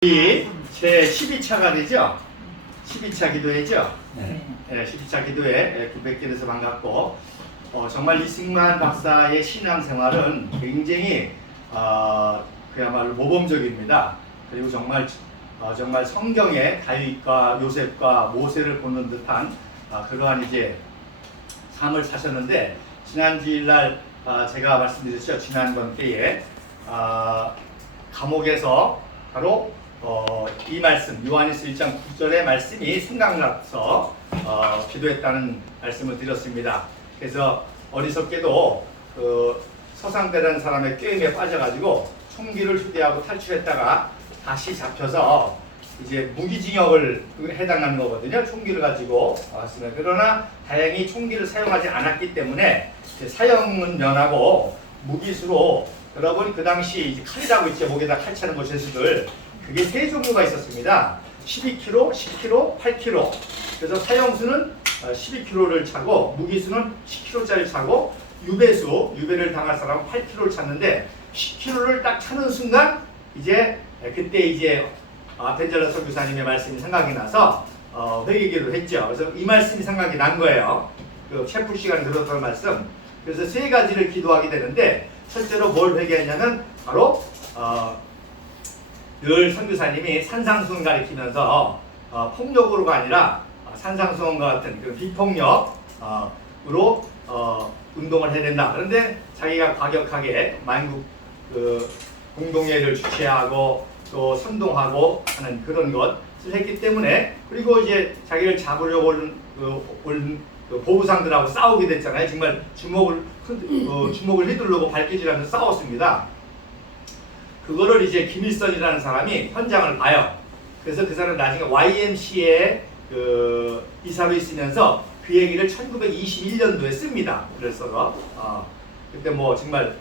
제 12차가 되죠? 12차 기도회죠? 네. 12차 기도회 뵙게 돼서 반갑고, 정말 이승만 박사의 신앙생활은 굉장히 그야말로 모범적입니다. 그리고 정말 성경의 다윗과 요셉과 모세를 보는 듯한 그러한 이제 삶을 사셨는데, 지난 주일날 제가 말씀드렸죠. 지난번 때에 감옥에서 바로 이 말씀, 요한일서 1장 9절의 말씀이 생각나서 기도했다는 말씀을 드렸습니다. 그래서 어리석게도 그 서상대라는 사람의 꾀임에 빠져가지고 총기를 휴대하고 탈출했다가 다시 잡혀서 이제 무기징역을 해당하는 거거든요. 총기를 가지고 왔으면. 그러나 다행히 총기를 사용하지 않았기 때문에 사형은 면하고 무기수로, 여러분 그 당시 이제 칼이라고 있죠. 목에다 칼 차는 거 죄수들. 그게 세 종류가 있었습니다. 12kg, 10kg, 8kg. 그래서 사형수는 12kg를 차고, 무기수는 10kg짜리 차고, 유배를 당할 사람은 8kg를 찼는데, 10kg를 딱 차는 순간 이제 그때 이제 벤젤러 선교사님의 말씀이 생각이 나서 회개기도를 했죠. 그래서 이 말씀이 생각이 난 거예요. 그 셰프 시간에 들었던 말씀. 그래서 세 가지를 기도하게 되는데, 첫째로 뭘 회개했냐면 바로 늘 선교사님이 산상수훈 가리키면서 폭력으로가 아니라 산상수훈과 같은 그 비폭력으로 운동을 해야 된다. 그런데 자기가 과격하게 만국 그 공동회의를 주최하고 또 선동하고 하는 그런 것을 했기 때문에, 그리고 이제 자기를 잡으려고 온 보부상들하고 싸우게 됐잖아요. 정말 주먹을 휘두르고 발길질하면서 싸웠습니다. 그거를 이제 김일성이라는 사람이 현장을 봐요. 그래서 그 사람 나중에 YMCA 그 이사로 있으면서 그 얘기를 1921년도에 씁니다. 그래서 그때 뭐 정말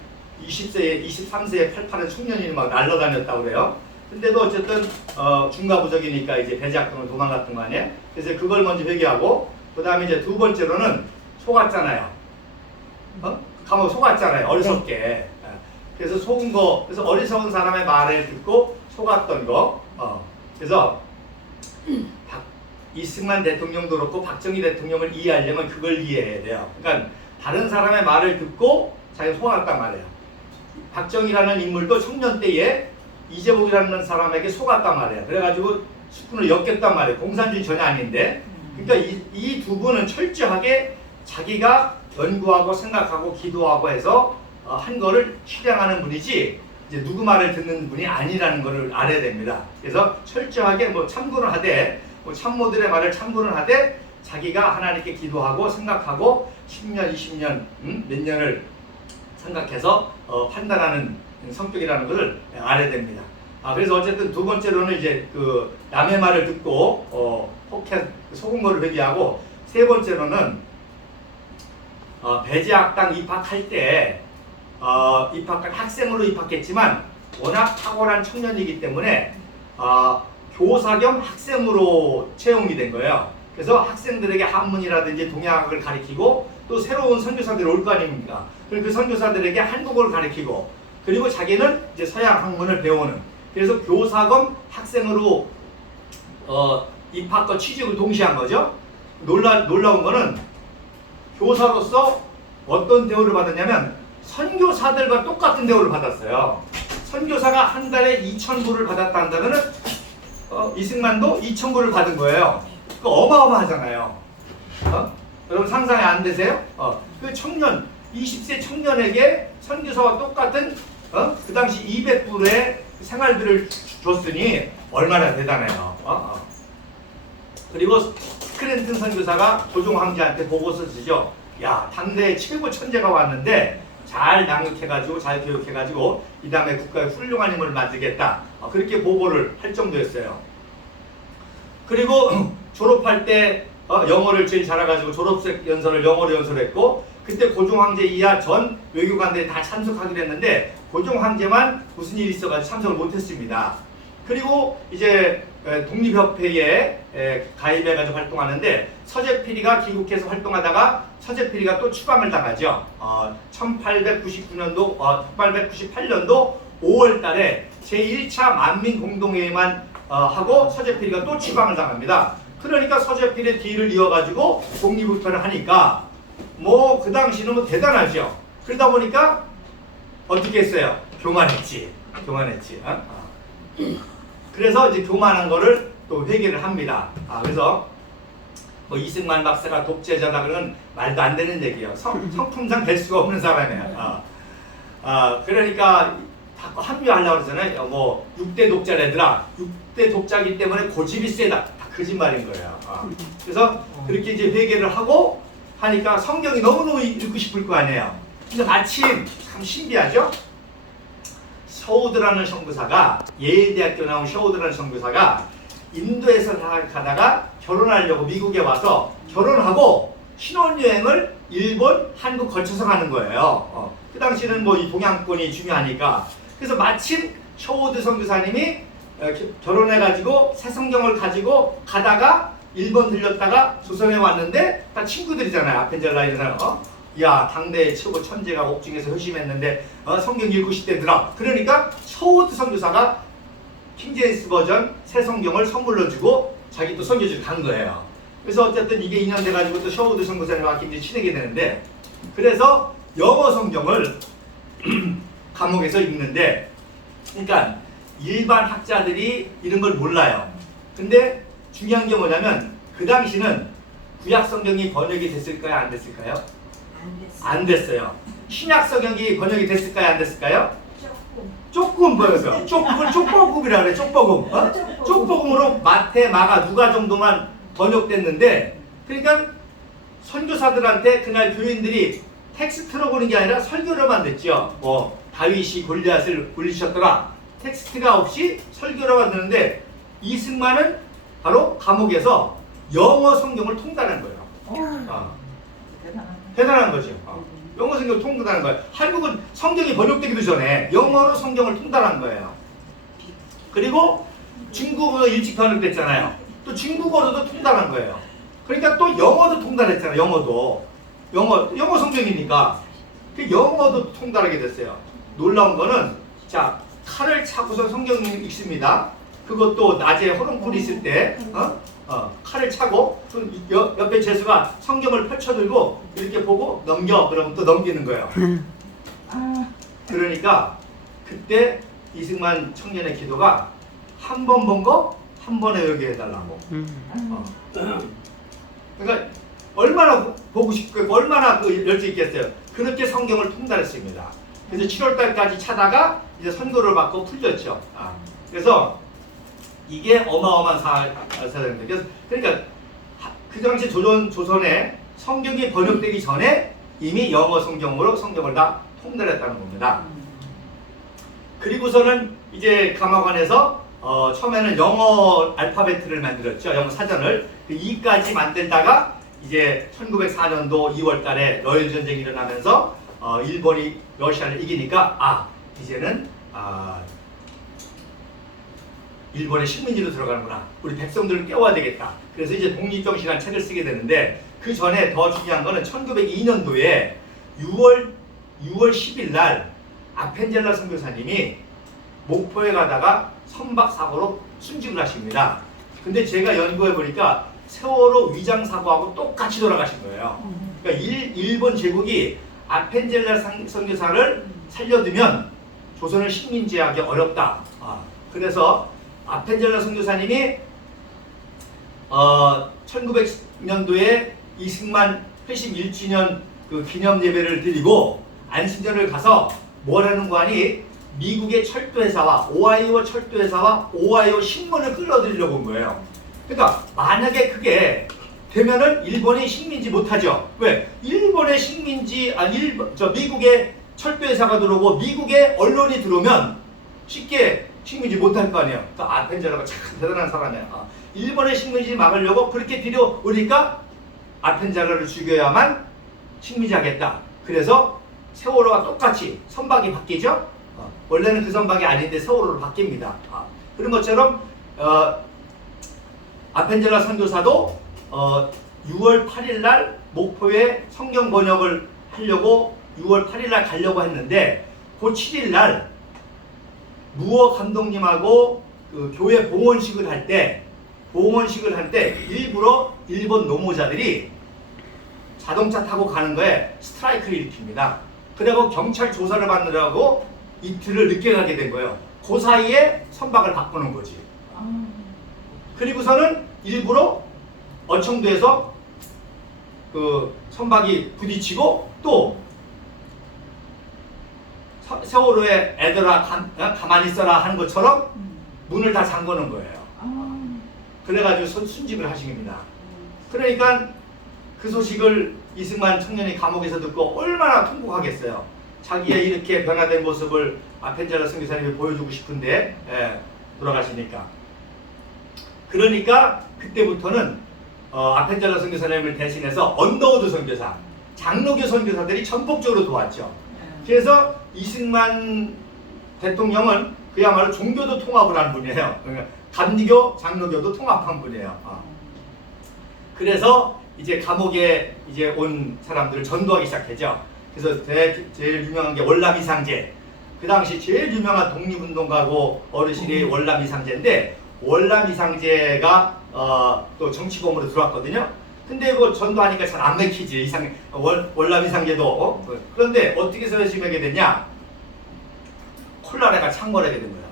20세에 23세에 팔팔한 청년이 막 날라다녔다고 그래요. 근데도 어쨌든 중과부적이니까 이제 배제학동을 도망갔던 거 아니에요. 그래서 그걸 먼저 회개하고, 그 다음에 이제 두 번째로는 속았잖아요. 감옥 속았잖아요. 어리석게. 그래서 속은 거, 그래서 어리석은 사람의 말을 듣고 속았던 거. 그래서 이승만 대통령도 그렇고 박정희 대통령을 이해하려면 그걸 이해해야 돼요. 그러니까 다른 사람의 말을 듣고 자기가 속았단 말이에요. 박정희라는 인물도 청년 때에 이재복이라는 사람에게 속았단 말이에요. 그래가지고 수군을 엮였단 말이에요. 공산주의 전혀 아닌데. 그러니까 이 두 분은 철저하게 자기가 연구하고 생각하고 기도하고 해서 한 거를 실행하는 분이지, 이제 누구 말을 듣는 분이 아니라는 것을 알아야 됩니다. 그래서 철저하게 뭐 참고를 하되, 뭐 참모들의 말을 참고를 하되, 자기가 하나님께 기도하고 생각하고 10년, 20년, 몇 년을 생각해서 판단하는 성격이라는 것을 알아야 됩니다. 그래서 어쨌든 두 번째로는 이제 그 남의 말을 듣고 속은 거를 회개하고, 세 번째로는 배제학당 입학할 때 학생으로 입학했지만 워낙 탁월한 청년이기 때문에 교사 겸 학생으로 채용이 된 거예요. 그래서 학생들에게 한문이라든지 동양학을 가르치고, 또 새로운 선교사들이 올 거 아닙니까? 그 선교사들에게 한국어를 가르치고, 그리고 자기는 이제 서양 학문을 배우는, 그래서 교사 겸 학생으로 입학과 취직을 동시에 한 거죠. 놀라운 거는 교사로서 어떤 대우를 받았냐면 선교사들과 똑같은 대우를 받았어요. 선교사가 한 달에 2,000불을 받았다 한다면은 이승만도 2,000불을 받은 거예요. 그 어마어마하잖아요. 여러분 상상이 안 되세요? 그 청년, 20세 청년에게 선교사와 똑같은 그 당시 200불의 생활비를 줬으니 얼마나 대단해요. 그리고 스크랜튼 선교사가 조종 황제한테 보고서 쓰죠. 야, 당대에 최고 천재가 왔는데 잘 양육해가지고 잘 교육해가지고 이 다음에 국가에 훌륭한 힘을 만들겠다. 그렇게 보고를 할 정도였어요. 그리고 졸업할 때 영어를 제일 잘해가지고 졸업식 연설을 영어로 연설했고, 그때 고종 황제 이하 전 외교관들이 다 참석하기로 했는데 고종 황제만 무슨 일이 있어가지고 참석을 못했습니다. 그리고 이제 독립협회에 가입해가지고 활동하는데, 서재필이가 귀국해서 활동하다가 서재필이가 또 추방을 당하죠. 1898년도 5월 달에 제1차 만민공동회의만 하고 서재필이가 또 추방을 당합니다. 그러니까 서재필의 뒤를 이어가지고 독립우편을 하니까 뭐 그 당시는 뭐 대단하죠. 그러다 보니까 어떻게 했어요? 교만했지. 그래서 이제 교만한 거를 또 회개를 합니다. 그래서 뭐 이승만 박사가 독재자다 그러면 말도 안 되는 얘기예요. 성품상 될 수가 없는 사람이에요. 그러니까 자꾸 합류하려고 그러잖아요. 뭐 6대 독자래더라. 6대 독자기 때문에 고집이 세다. 다 거짓말인 거예요. 그래서 그렇게 이제 회개를 하고 하니까 성경이 너무너무 읽고 싶을 거 아니에요. 근데 마침 참 신기하죠? 셔우드라는 선교사가 예일대학교 나온 셔우드라는 선교사가 인도에서 가다가 결혼하려고 미국에 와서 결혼하고 신혼여행을 일본, 한국 거쳐서 가는 거예요. 그 당시는 뭐 이 동양권이 중요하니까. 그래서 마침 셔우드 선교사님이 결혼해가지고 새 성경을 가지고 가다가 일본 들렸다가 조선에 왔는데 다 친구들이잖아요. 아펜젤라 이런 사람. 야, 당대 최고 천재가 옥중에서 회심했는데 성경 읽고 싶대더라. 그러니까 셔우드 선교사가 킹제임스 버전 새 성경을 선물로 주고 자기 또 선교지를 간 거예요. 그래서 어쨌든 이게 인연돼가지고 또 셔우드 선교사님과 굉장히 친하게 되는데, 그래서 영어 성경을 감옥에서 읽는데, 그러니까 일반 학자들이 이런 걸 몰라요. 근데 중요한 게 뭐냐면 그 당시는 구약 성경이 번역이 됐을까요? 안 됐을까요? 안 됐어요. 신약 성경이 번역이 됐을까요? 안 됐을까요? 조금 번역해서 쪽복음이라 그래. 쪽복음. 쪽복음으로 마태, 마가, 누가 정도만 번역됐는데, 그러니까 선교사들한테 그날 교인들이 텍스트로 보는 게 아니라 설교로만 됐죠. 뭐 다윗이 골리앗을 물리쳤더라. 텍스트가 없이 설교로만 듣는데 이승만은 바로 감옥에서 영어 성경을 통달한 거예요. 대단한 거죠. 영어 성경을 통달한 거예요. 한국은 성경이 번역되기도 전에 영어로 성경을 통달한 거예요. 그리고 중국어 일찍 번역됐잖아요. 또 중국어로도 통달한 거예요. 그러니까 또 영어도 통달했잖아요. 영어 성경이니까 그 영어도 통달하게 됐어요. 놀라운 거는, 자, 칼을 차고서 성경을 읽습니다. 그것도 낮에 호롱불이 있을 때 칼을 차고 옆에 재수가 성경을 펼쳐들고 이렇게 보고 넘겨, 그러면 또 넘기는 거예요. 그러니까 그때 이승만 청년의 기도가 한 번 본 거 한 번에 외우게 해달라고. 그러니까 얼마나 보고 싶고 얼마나 열정이 있겠어요. 그렇게 성경을 통달했습니다. 그래서 7월달까지 차다가 이제 선고를 받고 풀렸죠. 그래서 이게 어마어마한 사건입니다. 그러니까 그 당시 조선에 성경이 번역되기 전에 이미 영어 성경으로 성경을 다 통달했다는 겁니다. 그리고서는 이제 감화관에서 처음에는 영어 알파벳을 만들었죠. 영어 사전을. 그 2까지 만들다가 이제 1904년도 2월 달에 러일 전쟁이 일어나면서 일본이 러시아를 이기니까 이제는 일본의 식민지로 들어가는구나. 우리 백성들을 깨워야 되겠다. 그래서 이제 독립정신이라는 책을 쓰게 되는데, 그 전에 더 중요한 거는 1902년도에 6월 10일 날 아펜젤라 선교사님이 목포에 가다가 선박사고로 순직을 하십니다. 근데 제가 연구해 보니까 세월호 위장 사고하고 똑같이 돌아가신 거예요. 그러니까 일본 제국이 아펜젤라 선교사를 살려두면 조선을 식민지하기 어렵다. 그래서 아펜젤라 선교사님이 1900년도에 이승만 회심 1주년 그 기념 예배를 드리고 안신전을 가서 뭐라는 거 아니? 미국의 철도회사와 오하이오 철도회사와 오하이오 신문을 끌어들이려고 온 거예요. 그러니까 만약에 그게 되면은 일본이 식민지 못하죠. 왜? 일본의 식민지, 미국의 철도회사가 들어오고 미국의 언론이 들어오면 쉽게 식민지 못할 거 아니에요. 그 아펜젤라가 참 대단한 사람이야. 일본의 식민지 막으려고 그렇게 들여오니까 아펜젤라를 죽여야만 식민지 하겠다. 그래서 세월호와 똑같이 선박이 바뀌죠. 원래는 그 선박이 아닌데 세월호로 바뀝니다. 그런 것처럼 아펜젤라 선교사도 6월 8일 날 목포에 성경 번역을 하려고 6월 8일 날 가려고 했는데 그 7일 날 무어 감독님하고 그 교회 봉헌식을 할 때 일부러 일본 노무자들이 자동차 타고 가는 거에 스트라이크를 일으킵니다. 그리고 경찰 조사를 받느라고 이틀을 늦게 가게 된 거예요. 그 사이에 선박을 바꾸는 거지. 그리고서는 일부러 어청도에서 그 선박이 부딪히고 또 세월호에 애들아 가만히 있어라 하는 것처럼 문을 다 잠그는 거예요. 그래가지고 순직을 하신 겁니다. 그러니까 그 소식을 이승만 청년이 감옥에서 듣고 얼마나 통곡하겠어요. 자기의 이렇게 변화된 모습을 아펜젤러 선교사님이 보여주고 싶은데 돌아가시니까. 그러니까 그때부터는 아펜젤러 선교사님을 대신해서 언더우드 선교사, 장로교 선교사들이 전폭적으로 도왔죠. 그래서 이승만 대통령은 그야말로 종교도 통합을 한 분이에요. 그러니까 감리교, 장로교도 통합한 분이에요. 그래서 이제 감옥에 이제 온 사람들을 전도하기 시작했죠. 그래서 제일 유명한 게 월남이상제. 그 당시 제일 유명한 독립운동가고 어르신이 월남이상제인데, 월남이상제가 또 정치범으로 들어왔거든요. 근데 그거 전도하니까 잘 안 맥히지. 월남이상제도. 그런데 어떻게 해서 심하게 됐냐? 콜레라가 창궐하게 된 거예요.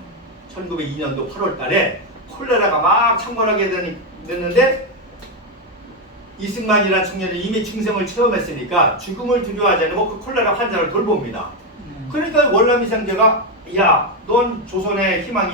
1902년도 8월 달에 콜레라가 막 창궐하게 됐는데, 이승만이라는 청년이 이미 중생을 체험했으니까 죽음을 두려워하지 않고 그 콜레라 환자를 돌봅니다. 그러니까 월남이상제가 야, 넌 조선의 희망이